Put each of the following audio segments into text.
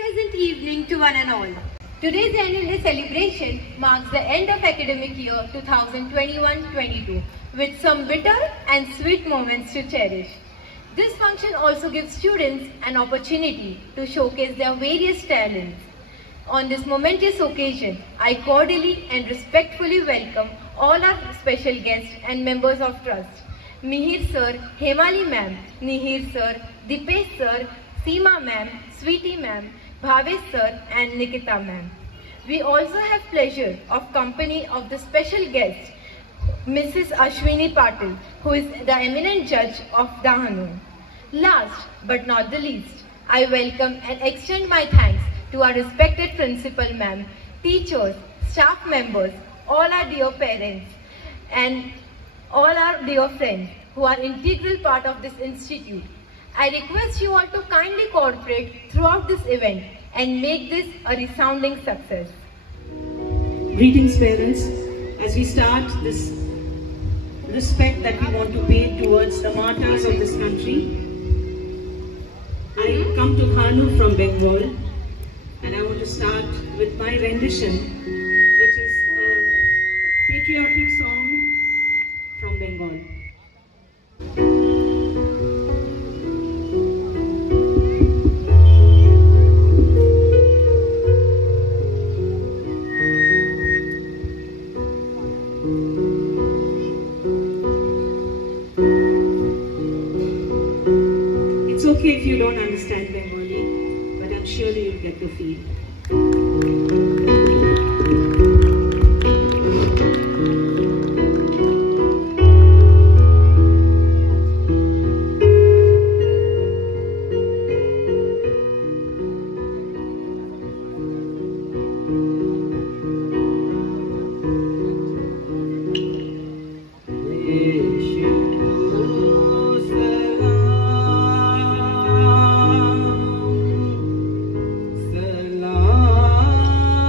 pleasant evening to one and all. Today's annual day celebration marks the end of academic year 2021-22 with some bitter and sweet moments to cherish. This function also gives students an opportunity to showcase their various talents. On this momentous occasion, I cordially and respectfully welcome all our special guests and members of trust. Mihir Sir, Hemali Ma'am, Nihir Sir, Dipesh Sir, Seema Ma'am, Sweetie Ma'am, Bhavesh Sir and Nikita Ma'am. We also have pleasure of company of the special guest, Mrs. Ashwini Patil, who is the eminent judge of Dahanu. Last but not the least, I welcome and extend my thanks to our respected principal ma'am, teachers, staff members, all our dear parents and all our dear friends who are integral part of this institute. I request you all to kindly cooperate throughout this event and make this a resounding success. Greetings parents, as we start this respect that we want to pay towards the martyrs of this country, I come to Dhanu from Bengal and I want to start with my rendition, which is a patriotic song from Bengal. It's okay if you don't understand Bengali, but I'm sure you'll get the feel. Salam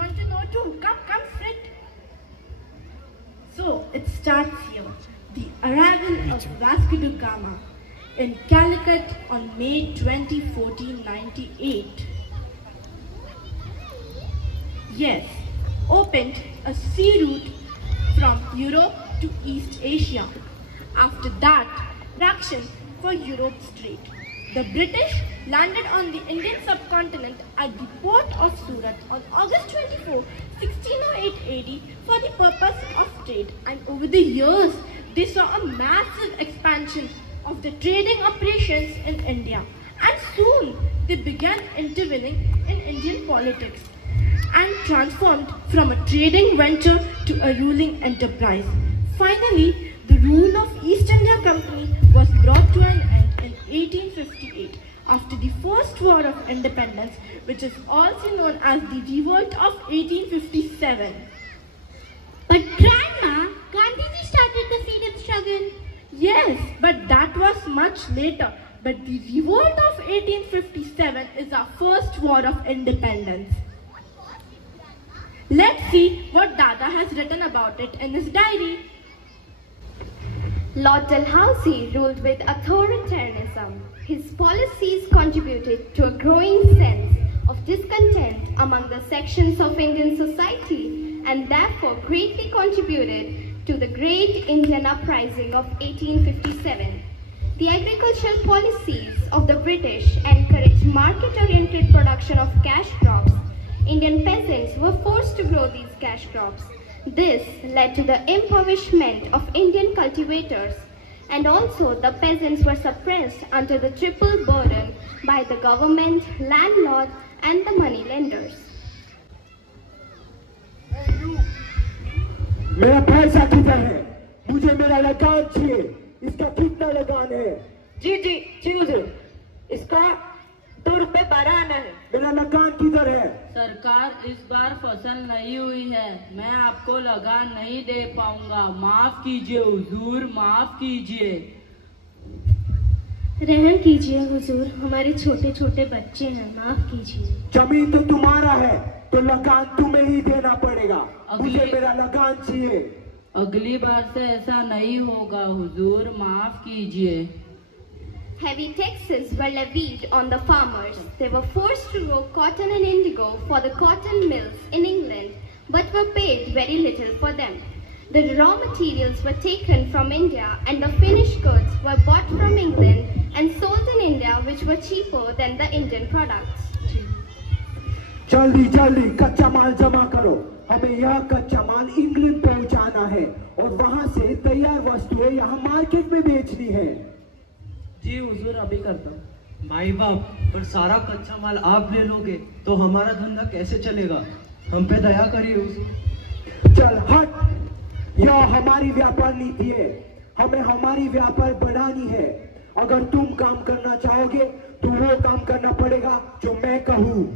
want to know too. Come, Frit. So it starts here. The arrival of Vasco da Gama in Calicut on May 20, 1498. Yes, opened a sea route from Europe to East Asia. After that, traction for Europe's trade. The British landed on the Indian subcontinent at the port of Surat on August 24, 1608 AD for the purpose of trade, and over the years they saw a massive expansion of the trading operations in India, and soon they began intervening in Indian politics and transformed from a trading venture to a ruling enterprise. Finally, the rule of East India Company was brought to an end in 1858 after the First War of Independence, which is also known as the Revolt of 1857. But Grandma, Gandhiji started the freedom struggle. Yes, but that was much later. But the Revolt of 1857 is our first war of independence. Let's see what Dada has written about it in his diary. Lord Dalhousie ruled with authoritarianism. His policies contributed to a growing sense of discontent among the sections of Indian society and therefore greatly contributed to the Great Indian Uprising of 1857. The agricultural policies of the British encouraged market-oriented production of cash crops. Indian peasants were forced to grow these cash crops. This led to the impoverishment of Indian cultivators, and also the peasants were suppressed under the triple burden by the government, landlord, and the money lenders. मेरा पैसा किधर है? मुझे मेरा लगान चाहिए। इसका कितना लगान है? जी हुजूर, इसका 2 रुपए 12 आना है। मेरा लगान किधर है? सरकार, इस बार फसल नहीं हुई है, मैं आपको लगान नहीं दे पाऊंगा, माफ कीजिए हुजूर, माफ कीजिए। रहम कीजिए हुजूर, हमारे छोटे छोटे बच्चे हैं, माफ कीजिए। जमीन तो तुम्हारा है, तो लगान तुम्हें ही देना पड़ेगा। मुझे मेरा लगान चाहिए। अगली बार से ऐसा नहीं होगा हुजूर, माफ कीजिए। Heavy taxes were levied on the farmers. They were forced to grow cotton and indigo for the cotton mills in England, but were paid very little for them. The raw materials were taken from India and the finished goods were bought from England and sold in India, which were cheaper than the Indian products. जल्दी जल्दी कच्चा माल जमा करो। हमें यह कच्चा माल England पहुंचाना है और वहां से तैयार वस्तुएं यहाँ मार्केट में बेचनी है। जी हुजूर, अभी करता हूँ। भाई बाप, पर सारा कच्चा माल आप ले लोगे तो हमारा धंधा कैसे चलेगा? हम पे दया करिए हुजूर। चल हट, यह हमारी व्यापार नीति है, हमें हमारी व्यापार बढ़ानी है। अगर तुम काम करना चाहोगे तो वो काम करना पड़ेगा जो मैं कहूँ।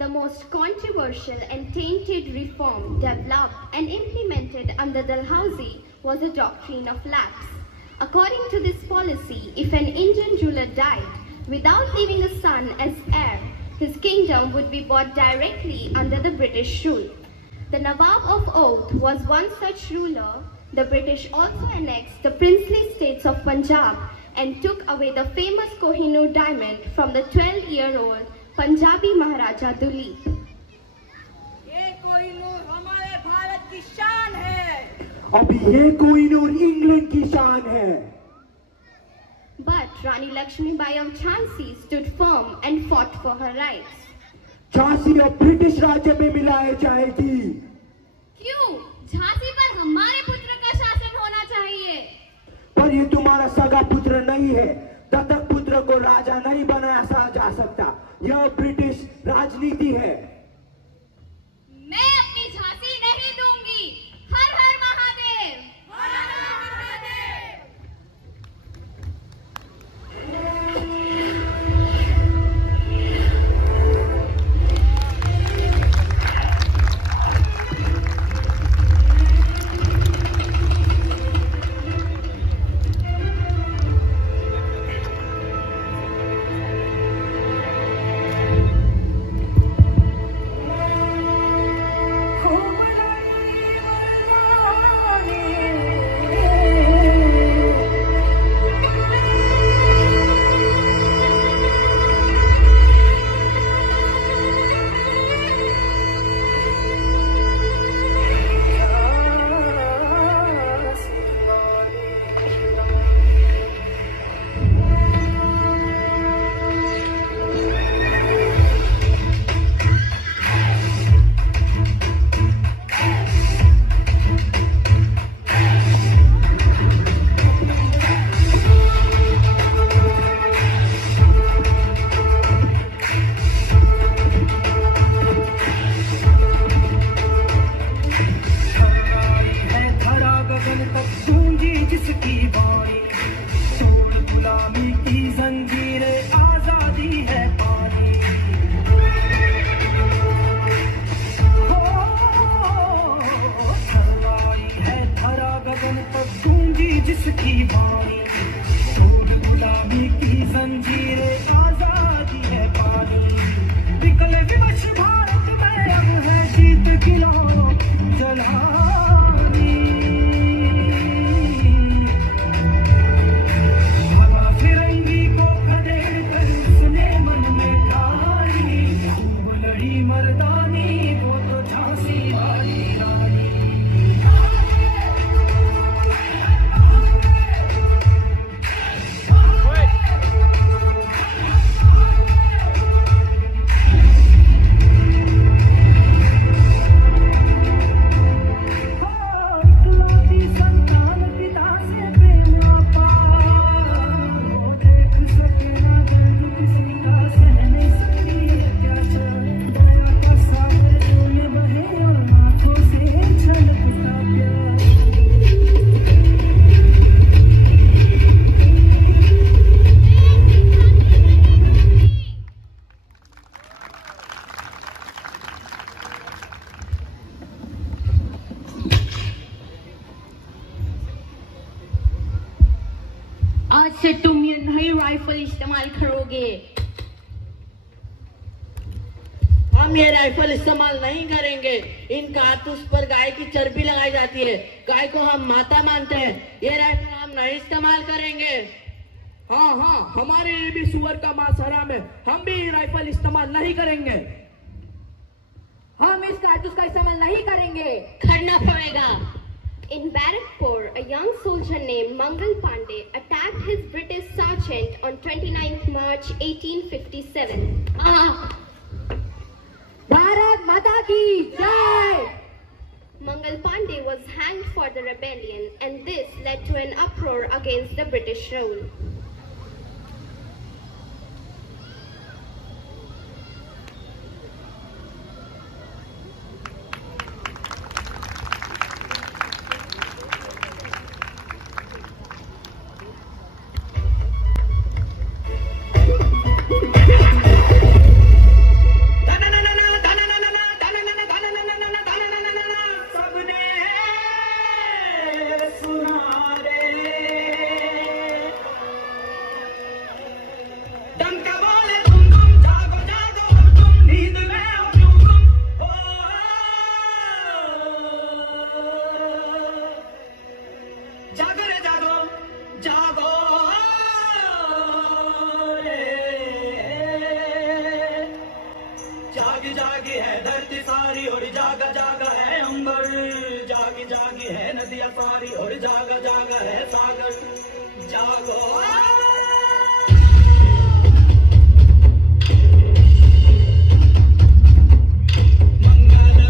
The most controversial and tainted reform developed and implemented under Dalhousie was the doctrine of lapse. According to this policy, if an Indian ruler died without leaving a son as heir, his kingdom would be bought directly under the British rule. The Nawab of Oudh was one such ruler. The British also annexed the princely states of Punjab and took away the famous Kohinoor diamond from the 12-year-old Punjabi Maharaja Duleep. ये कोहिनूर हमारे भारत की शान है। अभी ये Kohinoor England की शान है। But Rani Lakshmibai of Jhansi stood firm and fought for her rights. Jhansi अब ब्रिटिश राज्य में मिलाई जाएगी। क्यों? झांसी पर हमारे पुत्र का शासन होना चाहिए। पर ये तुम्हारा सगा पुत्र नहीं है। दत्तक पुत्र को राजा नहीं बनाया जा सकता। यह ब्रिटिश राजनीति है। मैं अपनी झांसी नहीं दूंगी। हर हर महादेव। हर हर महादेव। किसकी वाणी, शोर गुलामी की जंजीरें, आजादी है पानी, निकले विवश भारत में अब है जीत की लौ जलानी। हवा फिरंगी को खदेड़ कर उसने मन में ठानी, खूब लड़ी मर्दानी वो तो झांसी वाली रानी। इकलौती संतान पिता से बेमापा, वो देख सके ना दर्द किसी का, सह नहीं सकती है क्या दया का सागर जो में बहे और आंखों से छलकता प्यार। आज से तुम ये नई राइफल इस्तेमाल करोगे। हम ये राइफल इस्तेमाल नहीं करेंगे। इन कारतूस पर गाय की चर्बी लगाई जाती है। गाय को हम माता मानते हैं। ये राइफल हम नहीं इस्तेमाल करेंगे। हाँ हाँ, हमारे लिए भी सुअर का मांस हराम है। हम भी ये राइफल इस्तेमाल नहीं करेंगे। हम इस कारतूस का इस्तेमाल नहीं करेंगे। करना पड़ेगा। In Barrackpore, a young soldier named Mangal Pandey attacked his British sergeant on 29th March 1857. Bharat माता की जय! Mangal Pandey was hanged for the rebellion, and this led to an uproar against the British rule. जागी है धरती सारी और जागा जागा है अंबर, जागी जागी है नदियां सारी और जागा जागा है सागर। जागो मंगल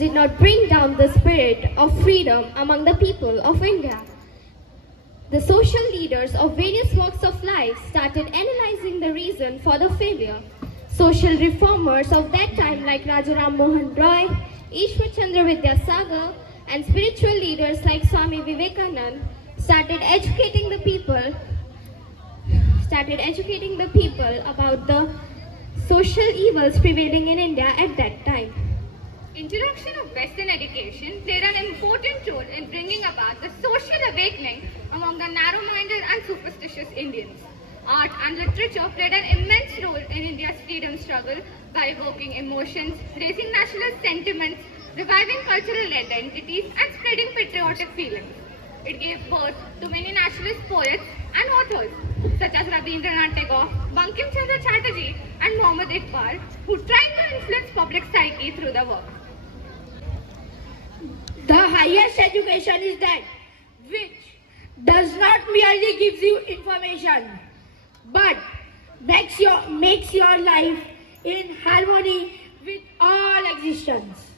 did not bring down the spirit of freedom among the people of India. The social leaders of various walks of life started analyzing the reason for the failure. Social reformers of that time like Raja Ram Mohan Roy, Ishwar Chandra Vidyasagar, and spiritual leaders like Swami Vivekananda started educating the people about the social evils prevailing in India at that time. Introduction of Western education played an important role in bringing about the social awakening among the narrow-minded and superstitious Indians. Art and literature played an immense role in India's freedom struggle by evoking emotions, raising nationalist sentiments, reviving cultural identities, and spreading patriotic feelings. It gave birth to many nationalist poets and authors such as Rabindranath Tagore, Bankim Chandra Chatterjee, and Muhammad Iqbal, who tried to influence public psyche through the work. The highest education is that which does not merely give you information, but makes your life in harmony with all existence.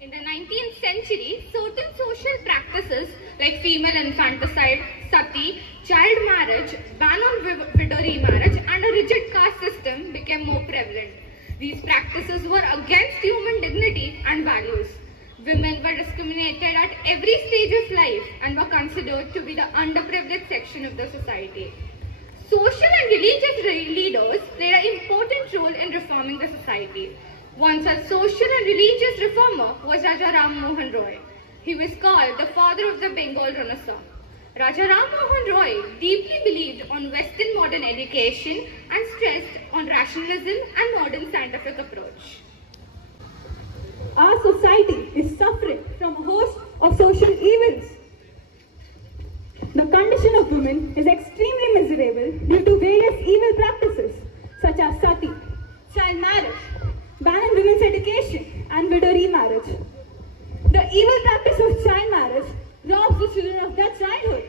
In the 19th century, certain social practices like female infanticide, sati, child marriage, ban on widow remarriage, and a rigid caste system became more prevalent. These practices were against human dignity and values. Women were discriminated at every stage of life and were considered to be the underprivileged section of the society. Social and religious leaders played an important role in reforming the society. One such social and religious reformer was Raja Ram Mohan Roy. He was called the father of the Bengal Renaissance. Raja Ram Mohan Roy deeply believed on Western modern education and stressed on rationalism and modern scientific approach. Our society is suffering from a host of social evils. The condition of women is extremely miserable due to various evil practices such as sati, child marriage, ban on women's education, and widow remarriage. The evil practice of child marriage robs the children of their childhood.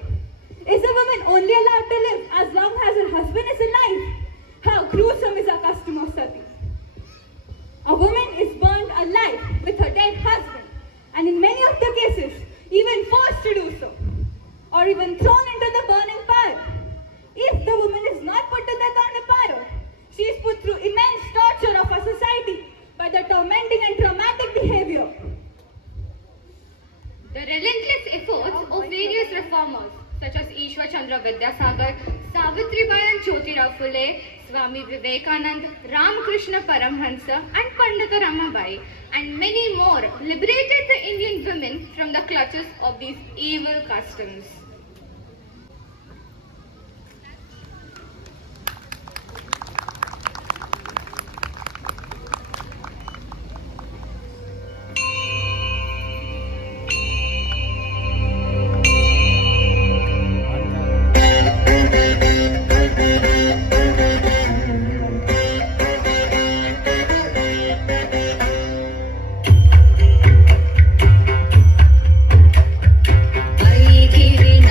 Is a woman only allowed to live as long as her husband is alive? How gruesome is our custom of sati. A woman is burned alive with her dead husband, and in many of the cases, even forced to do so, or even thrown into the burning pyre. If the woman is not put to death on the pyre, she is put through immense torture of our society by the tormenting and traumatic behavior. The relentless efforts of various reformers such as Ishwar Chandra Vidyasagar, Savitribai and Jyotirao Phule, Swami Vivekananda, Ramakrishna Paramhansa, and Pandita Ramabai, and many more liberated the Indian women from the clutches of these evil customs. Giving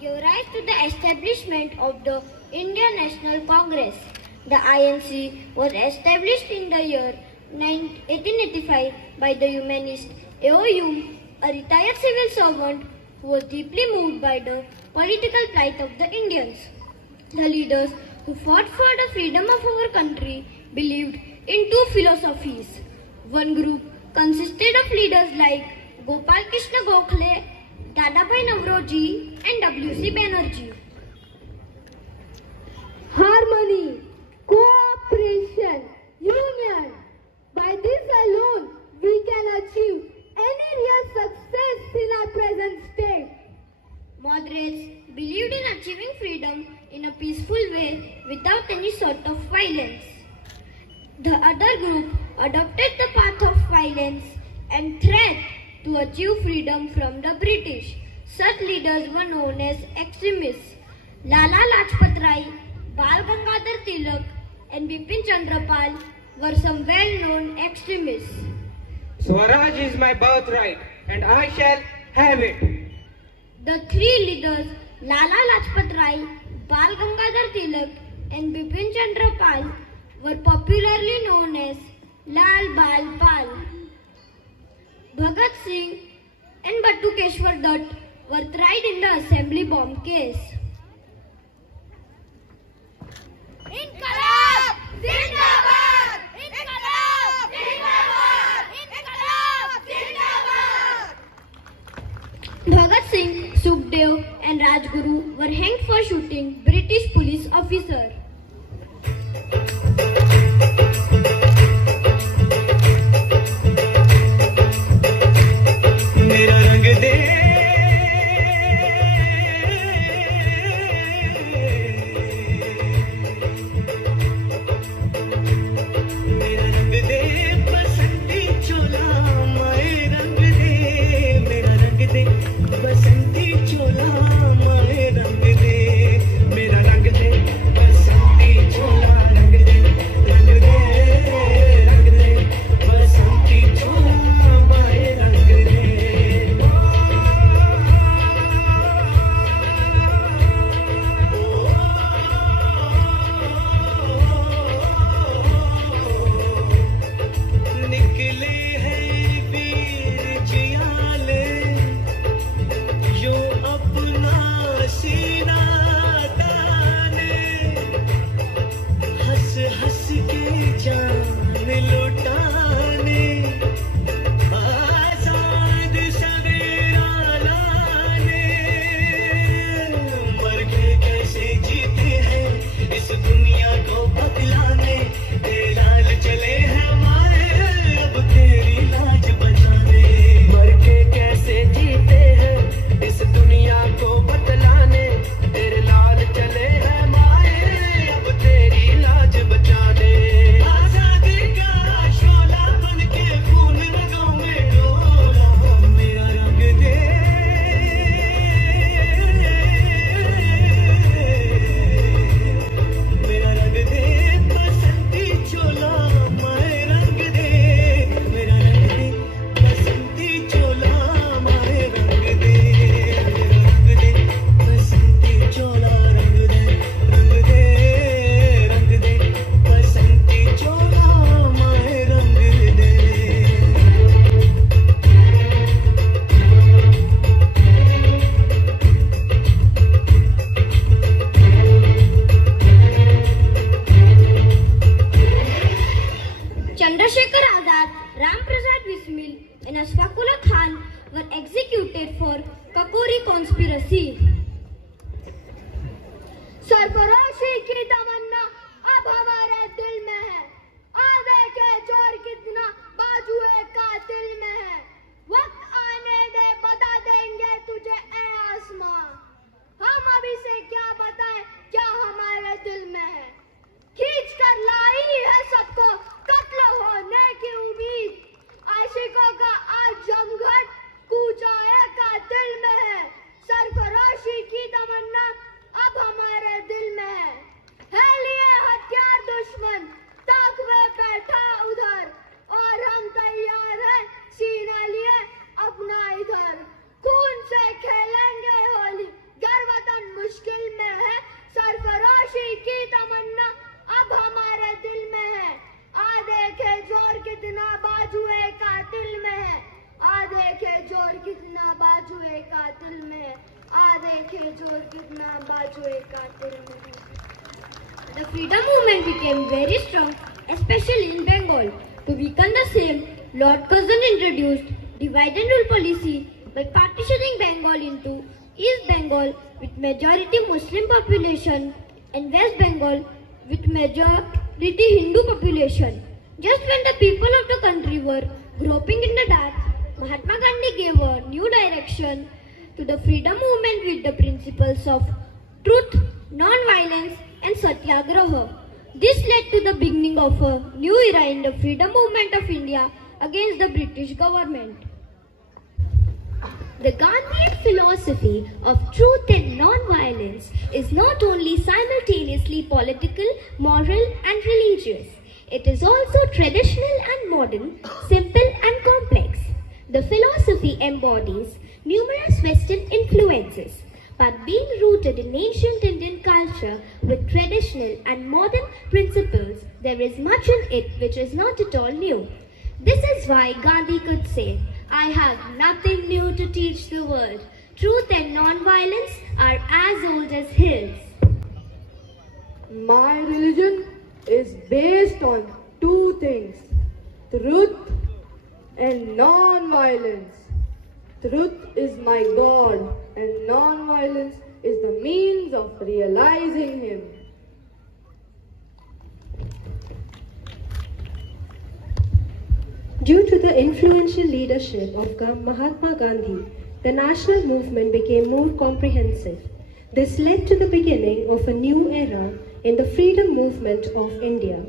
gave rise to the establishment of the Indian National Congress. The INC was established in the year 1885 by the humanist A.O. Hume, a retired civil servant who was deeply moved by the political plight of the Indians. The leaders who fought for the freedom of our country believed in two philosophies. One group consisted of leaders like Gopal Krishna Gokhale, Dadabhai Naoroji and W.C. Banerjee. Harmony, cooperation, union. By this alone, we can achieve any real success in our present state. Moderates believed in achieving freedom in a peaceful way without any sort of violence. The other group adopted the path of violence and threat to achieve freedom from the British. Such leaders were known as extremists. Lala Lajpat Rai, Bal Gangadhar Tilak and Bipin Chandra Pal were some well-known extremists. Swaraj is my birthright and I shall have it. The three leaders, Lala Lajpat Rai, Bal Gangadhar Tilak and Bipin Chandra Pal, were popularly known as Lal Bal Pal. Bhagat Singh and Batukeshwar Dutt were tried in the assembly bomb case. Inqilab Zindabad! Inqilab Zindabad! Inqilab Zindabad! Bhagat Singh, Sukhdev and Rajguru were hanged for shooting British police officer. मेरा रंग दे मेरा रंग दे बसंती चोला माए रंग दे मेरा रंग दे बसंती चोला माए रंग दे मेरा रंग दे बसंती The freedom movement became very strong, especially in Bengal. To weaken the same, Lord Curzon introduced divide and rule policy by partitioning Bengal into East Bengal with majority Muslim population and West Bengal with majority Hindu population. Just when the people of the country were groping in the dark, Mahatma Gandhi gave a new direction to the freedom movement with the principles of truth, non-violence and satyagraha. This led to the beginning of a new era in the freedom movement of India against the British government. The Gandhian philosophy of truth and non-violence is not only simultaneously political, moral and religious. It is also traditional and modern, simple and complex. The philosophy embodies numerous Western influences, but being rooted in ancient Indian culture with traditional and modern principles, there is much in it which is not at all new. This is why Gandhi could say, "I have nothing new to teach the world. Truth and non-violence are as old as hills." My religion is based on two things, truth and non-violence. Truth is my God and non-violence is the means of realizing Him. Due to the influential leadership of Mahatma Gandhi, the national movement became more comprehensive. This led to the beginning of a new era in the freedom movement of India.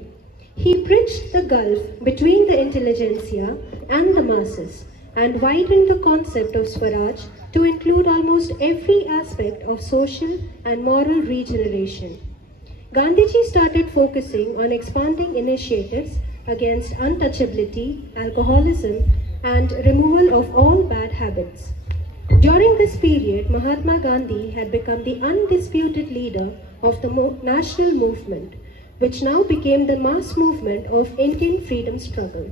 He bridged the gulf between the intelligentsia and the masses and widened the concept of Swaraj to include almost every aspect of social and moral regeneration. Gandhiji started focusing on expanding initiatives against untouchability, alcoholism, and removal of all bad habits. During this period, Mahatma Gandhi had become the undisputed leader of the national movement, which now became the mass movement of Indian freedom struggle.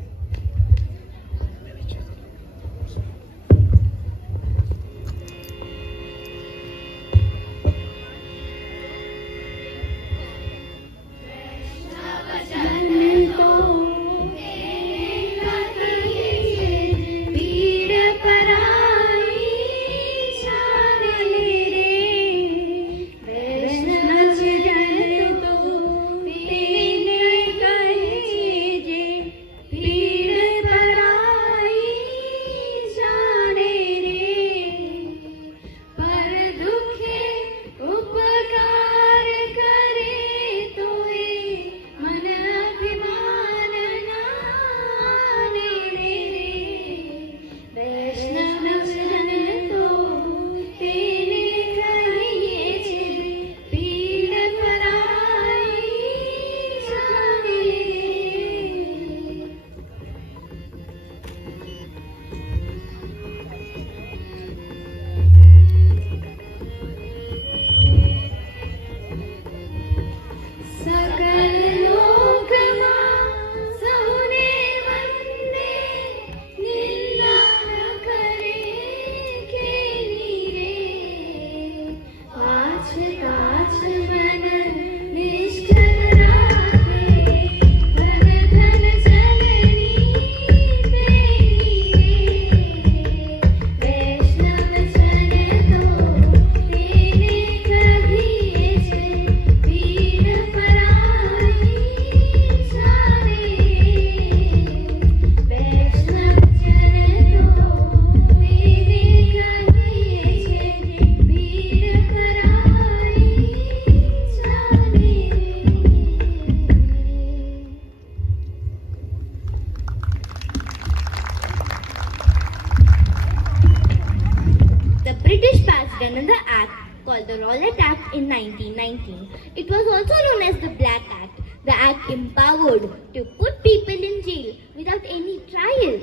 Another act called the Rowlatt Act in 1919. It was also known as the Black Act. The act empowered to put people in jail without any trial.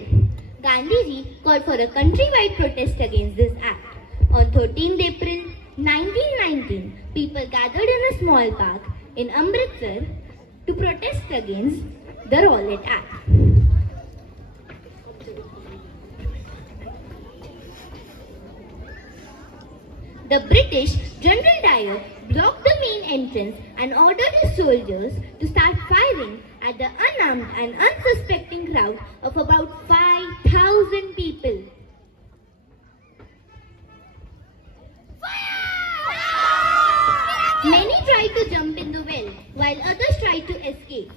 Gandhiji called for a countrywide protest against this act. On 13th April 1919, people gathered in a small park in Amritsar to protest against the Rowlatt Act. The British General Dyer blocked the main entrance and ordered his soldiers to start firing at the unarmed and unsuspecting crowd of about 5,000 people. Many tried to jump in the well, while others tried to escape.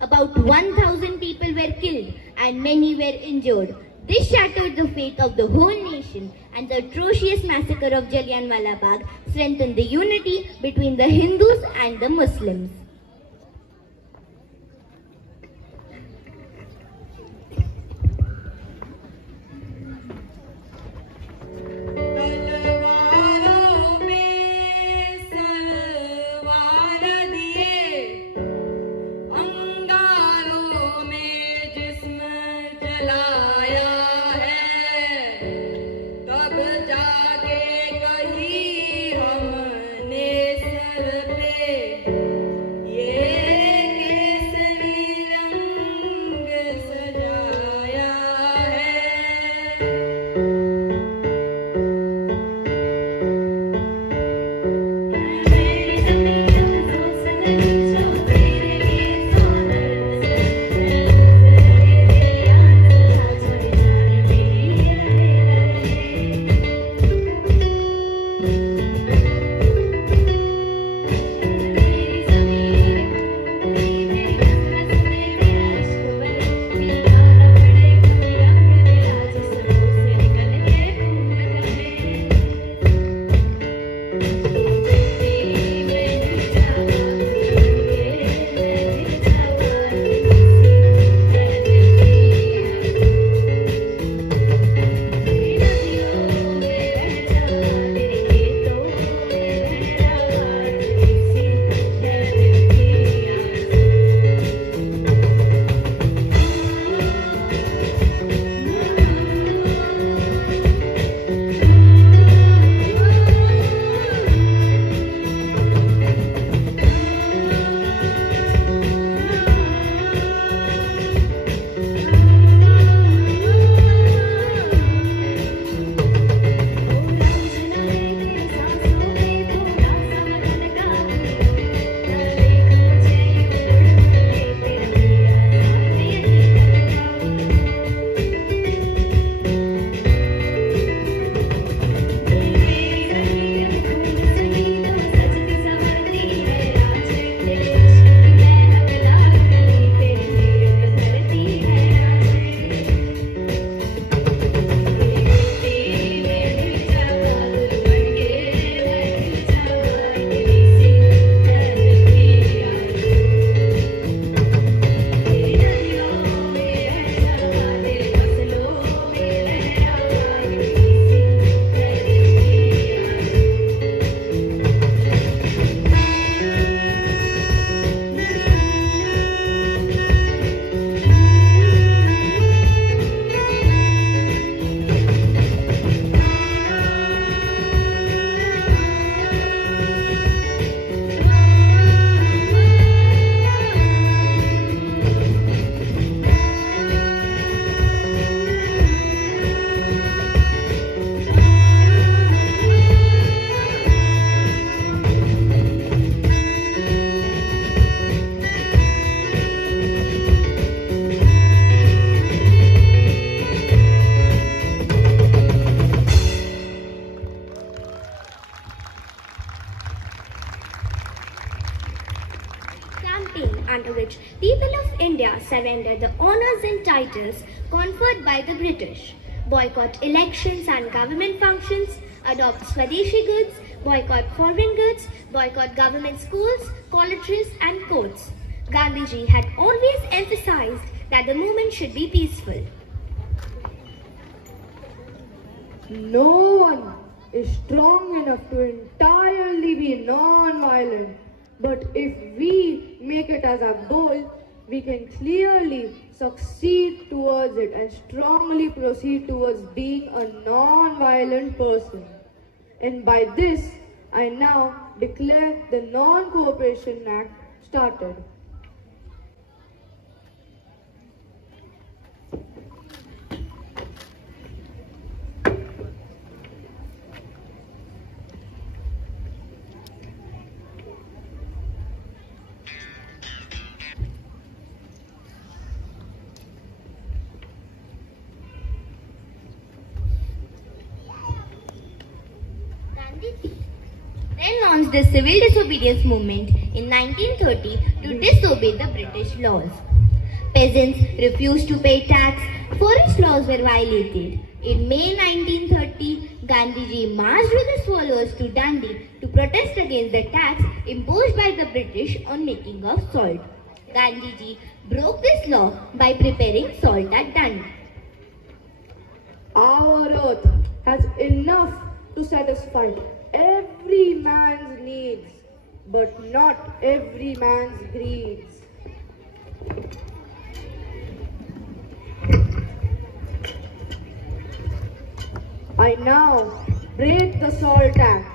About 1,000 people were killed and many were injured. This shattered the faith of the whole nation, and the atrocious massacre of Jallianwala Bagh strengthened the unity between the Hindus and the Muslims. Under which people of India surrender the honours and titles conferred by the British, boycott elections and government functions, adopt Swadeshi goods, boycott foreign goods, boycott government schools, colleges and courts. Gandhiji had always emphasized that the movement should be peaceful. No one is strong enough to entirely be non-violent. But if we make it as our goal, we can clearly succeed towards it and strongly proceed towards being a non-violent person. And by this, I now declare the Non-Cooperation Act started. the civil disobedience movement in 1930 to disobey the British laws. Peasants refused to pay tax, forest laws were violated. In May 1930, Gandhiji marched with his followers to Dandi to protest against the tax imposed by the British on making of salt. Gandhiji broke this law by preparing salt at Dandi. Our earth has enough to satisfy every man's needs, but not every man's greeds. I now break the Salt Act.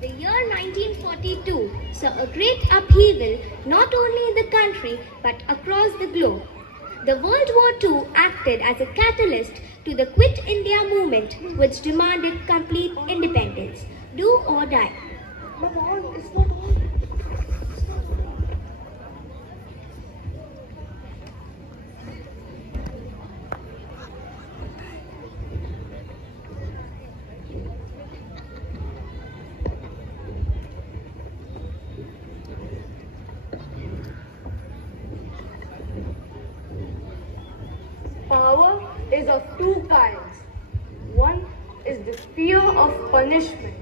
The year 1942 saw a great upheaval not only in the country but across the globe. The World War II acted as a catalyst to the Quit India movement, which demanded complete independence. Do or die. Power is of two kinds. One is the fear of punishment,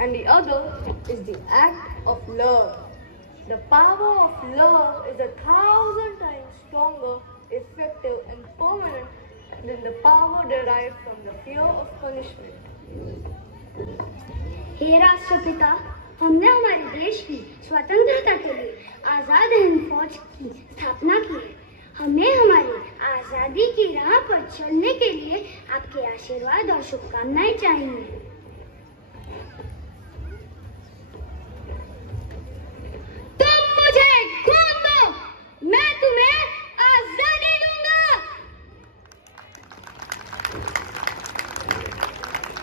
and the other is the act of love. The power of love is 1,000 times stronger, effective, and permanent than the power derived from the fear of punishment. हे राष्ट्रपिता, हमने हमारे देश की स्वतंत्रता के लिए आजाद हिंद फौज की स्थापना की है। हमें हमारी आजादी की राह पर चलने के लिए आपके आशीर्वाद और शुभकामनाएं चाहिए। तुम मुझे खून दो, मैं तुम्हें आजादी दूंगा।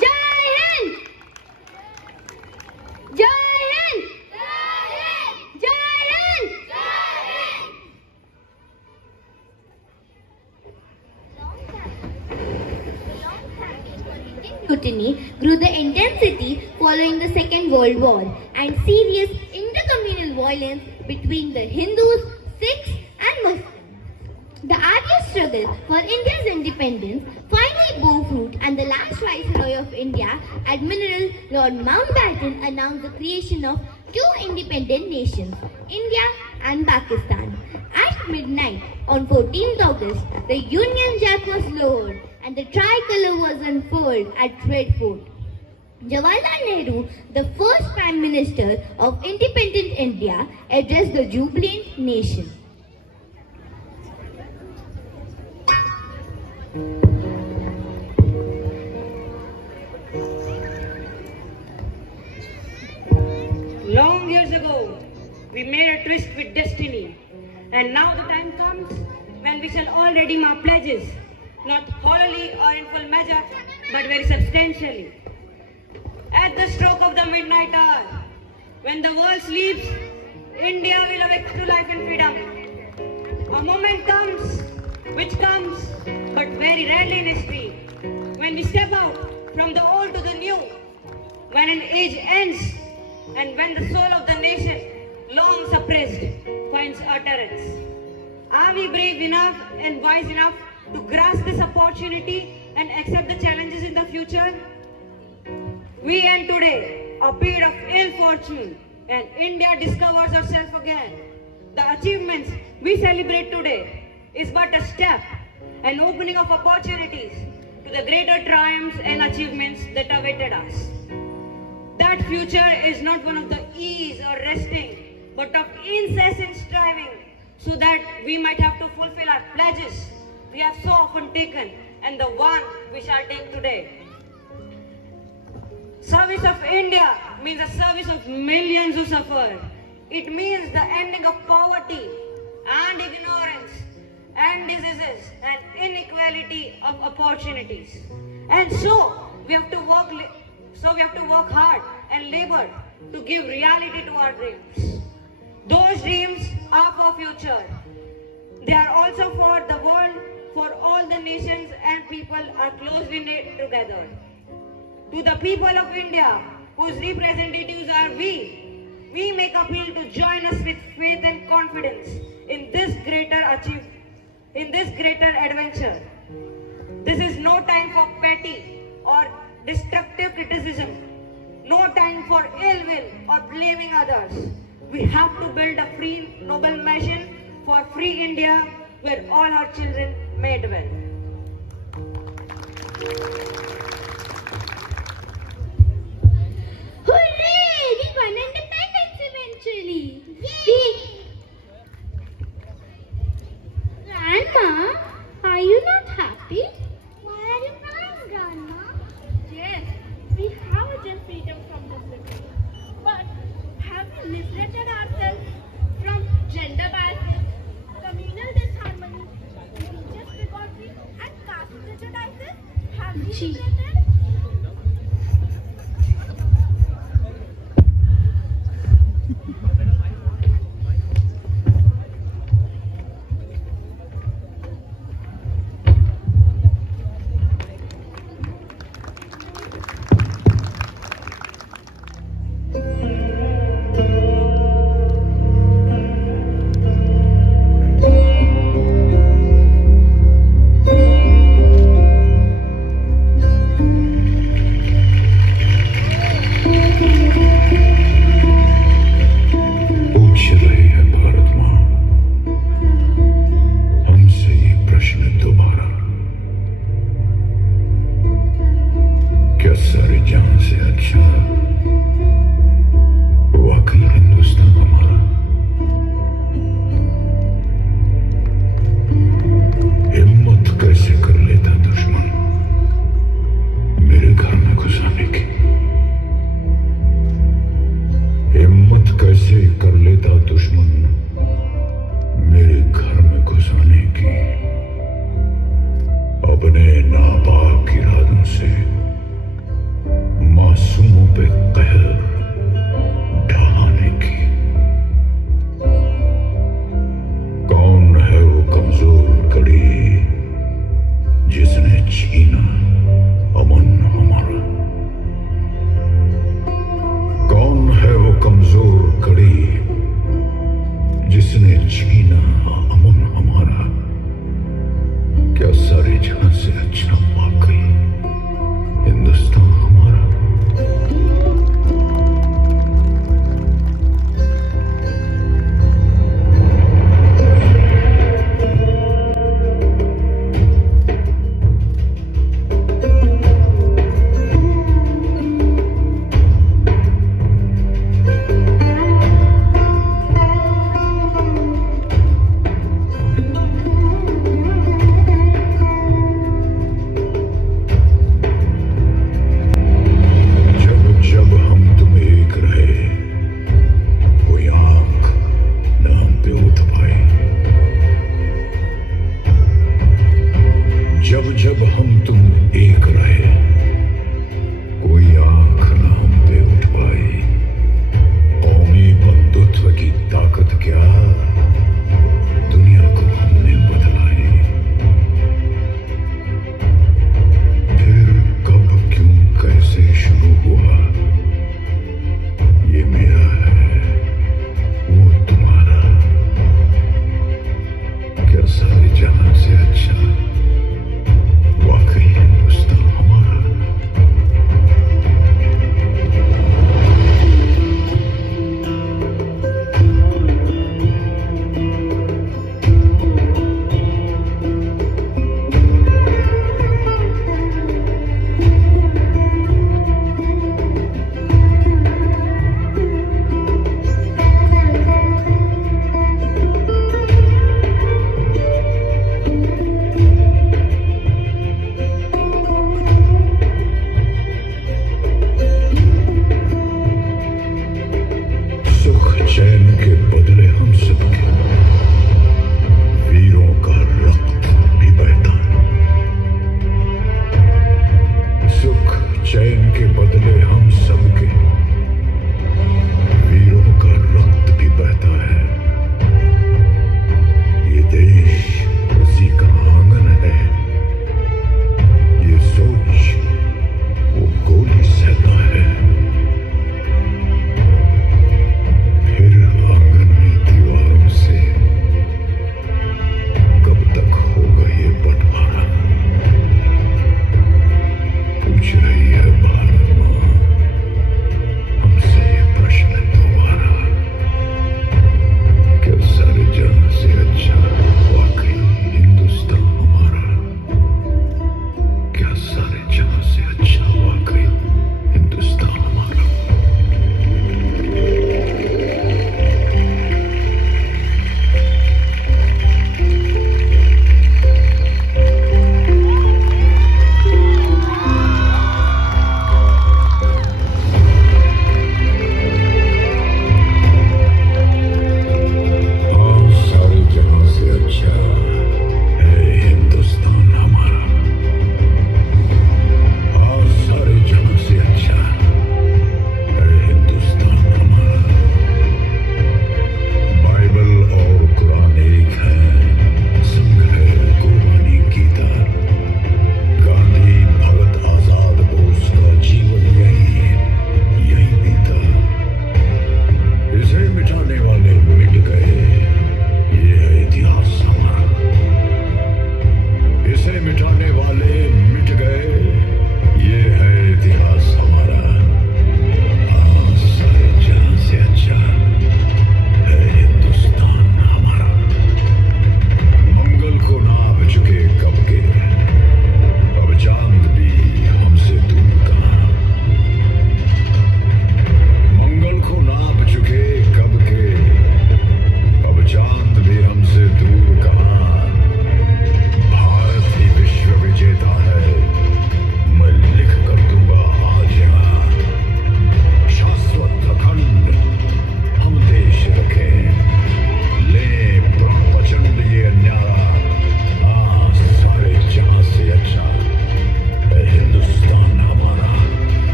जय हिंद, जय हिंद, जय Hind. Mutiny grew the intensity following the Second World War and serious intercommunal violence between the Hindus, Sikhs and Muslims. The Arya struggle for India's independence finally bore fruit, and the last Viceroy of India, Admiral Lord Mountbatten, announced the creation of two independent nations, India and Pakistan. At midnight on 14th August, the Union Jack was lowered and the tricolour was unfurled at Red Fort. Jawaharlal Nehru, the first Prime Minister of independent India, addressed the jubilant nation. Long years ago, we made a tryst with destiny, and now the time comes when we shall all redeem our pledges, not hollowly or in full measure, but very substantially. At the stroke of the midnight hour, when the world sleeps, India will awake to life and freedom. A moment comes, which comes but very rarely in history, when we step out from the old to the new, when an age ends, and when the soul of the nation, long suppressed, finds utterance. Are we brave enough and wise enough to grasp this opportunity and accept the challenges in the future? We end today a period of ill fortune, and India discovers herself again. The achievements we celebrate today is but a step, an opening of opportunities to the greater triumphs and achievements that awaited us. That future is not one of the ease or resting, but of incessant striving, so that we might have to fulfill our pledges we have so often taken, and the one we shall take today. Service of India means the service of millions who suffer. It means the ending of poverty and ignorance and diseases and inequality of opportunities. And so we have to work hard and labor to give reality to our dreams. Those dreams are for future. They are also for the world, for all the nations and people are closely knit together. To the people of India, whose representatives are we make appeal to join us with faith and confidence in this greater adventure. This is no time for petty or destructive criticism, no time for ill will or blaming others. We have to build a free, noble nation for free India where all our children may dwell. Hooray! We won independence eventually! Yay! Grandma, are you not happy? Why are you crying, Grandma? Yes, we have achieved freedom from this liberty. But have we liberated ourselves from gender biases, communal disharmony, religious bigotry, and caste prejudices? Have we liberated? जीना अमन हमारा, क्या सारे जहां से अच्छा वाकई हिंदुस्तान हमारा।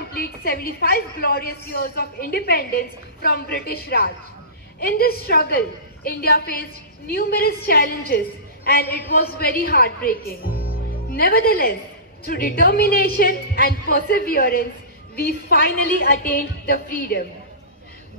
complete 75 glorious years of independence from British Raj. In this struggle, India faced numerous challenges and it was very heartbreaking. Nevertheless, through determination and perseverance, we finally attained the freedom.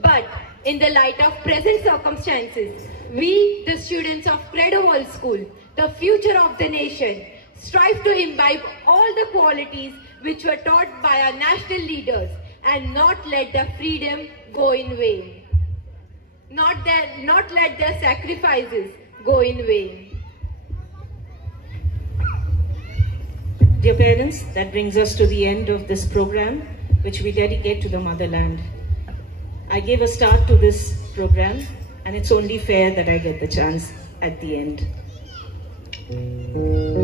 But in the light of present circumstances, we, the students of Credowall School, the future of the nation, strive to imbibe all the qualities which were taught by our national leaders and not let the freedom go in vain. Not let their sacrifices go in vain. Dear parents, that brings us to the end of this program, which we dedicate to the motherland. I gave a start to this program, and it's only fair that I get the chance at the end. Walk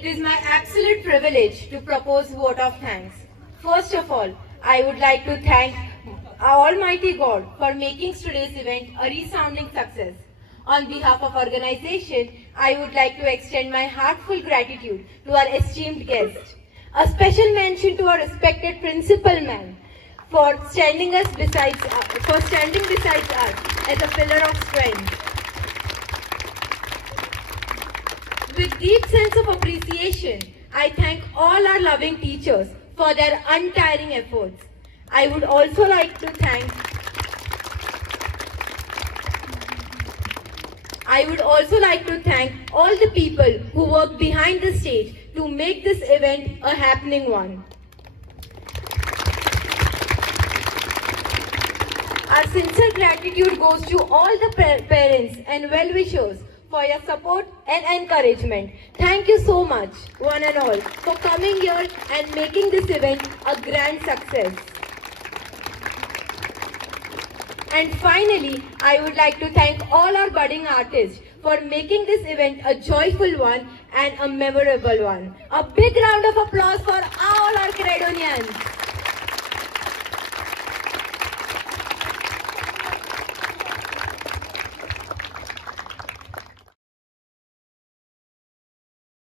It is my absolute privilege to propose vote of thanks. First of all, I would like to thank Almighty God for making today's event a resounding success. On behalf of organization, I would like to extend my heartfelt gratitude to our esteemed guest. A special mention to our respected principal man for standing beside us as a pillar of strength. With deep sense of appreciation, I thank all our loving teachers for their untiring efforts. I would also like to thank all the people who work behind the stage to make this event a happening one. Our sincere gratitude goes to all the parents and well-wishers for your support and encouragement. Thank you so much, one and all, for coming here and making this event a grand success. And finally, I would like to thank all our budding artists for making this event a joyful one and a memorable one. A big round of applause for all our Credonians.